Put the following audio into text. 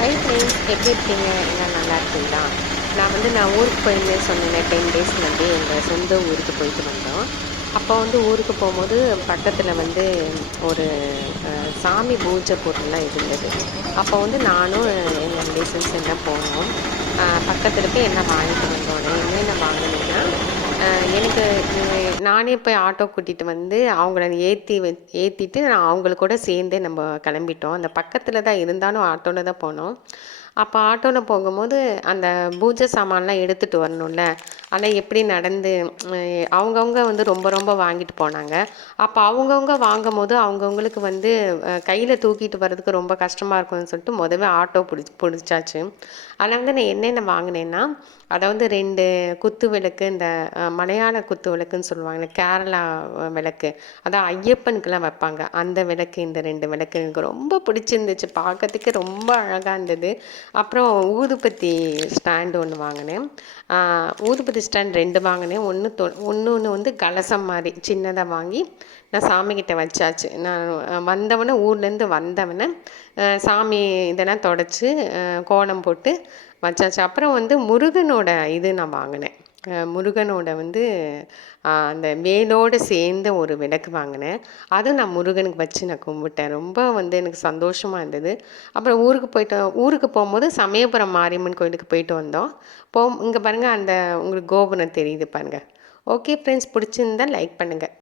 Hi friends, எப்படி இருக்கீங்க? எல்லாம் நல்லா இருக்கீங்களா? நான் ஊருக்கு போயிருந்தேன்னு சொன்னேனே, 10 டேஸ் வந்து எங்கள் சொந்த ஊருக்கு போயிட்டு வந்தோம். அப்போ வந்து ஊருக்கு போகும்போது பக்கத்தில் வந்து ஒரு சாமி பூஜை பொருள்லாம் இருந்தது. அப்போ வந்து நானும் எங்கள் ரிலேஷன்ஸ் எல்லாம் போனோம். பக்கத்தில் போய் எல்லாம் வாங்கிட்டு வந்தோடனே என்னென்ன வாங்கினேன்னா, எனக்கு நானே போய் ஆட்டோ கூட்டிகிட்டு வந்து அவங்கள ஏற்றிட்டு நான் அவங்கள கூட சேர்ந்தே நம்ம கிளம்பிட்டோம். அந்த பக்கத்தில் தான் இருந்தாலும் ஆட்டோவில் தான் போனோம். அப்போ ஆட்டோவில் போகும்போது அந்த பூஜை சாமான்லாம் எடுத்துகிட்டு வரணும்ல, ஆனால் எப்படி நடந்து அவங்கவுங்க வந்து ரொம்ப ரொம்ப வாங்கிட்டு போனாங்க. அப்போ அவங்கவுங்க வாங்கும்போது அவங்கவுங்களுக்கு வந்து கையில் தூக்கிட்டு வர்றதுக்கு ரொம்ப கஷ்டமாக இருக்கும்னு சொல்லிட்டு முதவே ஆட்டோ பிடிச்சாச்சு. அதில் வந்து நான் என்னென்ன வாங்கினேன்னா, அதாவது 2 குத்து விளக்கு, இந்த மலையாள குத்து விளக்குன்னு சொல்லுவாங்க, கேரளா விளக்கு, அதான் ஐயப்பனுக்கெல்லாம் வைப்பாங்க அந்த விளக்கு. இந்த 2 விளக்கு எனக்கு ரொம்ப பிடிச்சிருந்துச்சு, பார்க்கறதுக்கு ரொம்ப அழகாக இருந்தது. அப்புறம் ஊதுபத்தி ஸ்டாண்டு ஒன்று வாங்கினேன். ஊதுபத்தி ஸ்டாண்ட் 2 வாங்கினேன். ஒன்று வந்து கலசம் மாதிரி சின்னதாக வாங்கி நான் சாமிக்கிட்ட வச்சாச்சு. நான் வந்தவொடனே ஊர்லேருந்து வந்தவொடனே சாமி இதெல்லாம் தொடச்சி கோலம் போட்டு வச்சாச்சு. அப்புறம் வந்து முருகனோட இது நான் வாங்கினேன். முருகனோட வந்து அந்த வேலோடு சேர்ந்த ஒரு விளக்கு வாங்கினேன். அதுவும் நான் முருகனுக்கு வச்சு நான் கும்பிட்டேன். ரொம்ப வந்து எனக்கு சந்தோஷமாக இருந்தது. அப்புறம் ஊருக்கு போகும்போது சமயபுரம் மாரியம்மன் கோயிலுக்கு போயிட்டு வந்தோம். இங்கே பாருங்கள், அந்த உங்களுக்கு கோபுரம் தெரியுது பாருங்கள். ஓகே ஃப்ரெண்ட்ஸ், பிடிச்சிருந்தா லைக் பண்ணுங்கள்.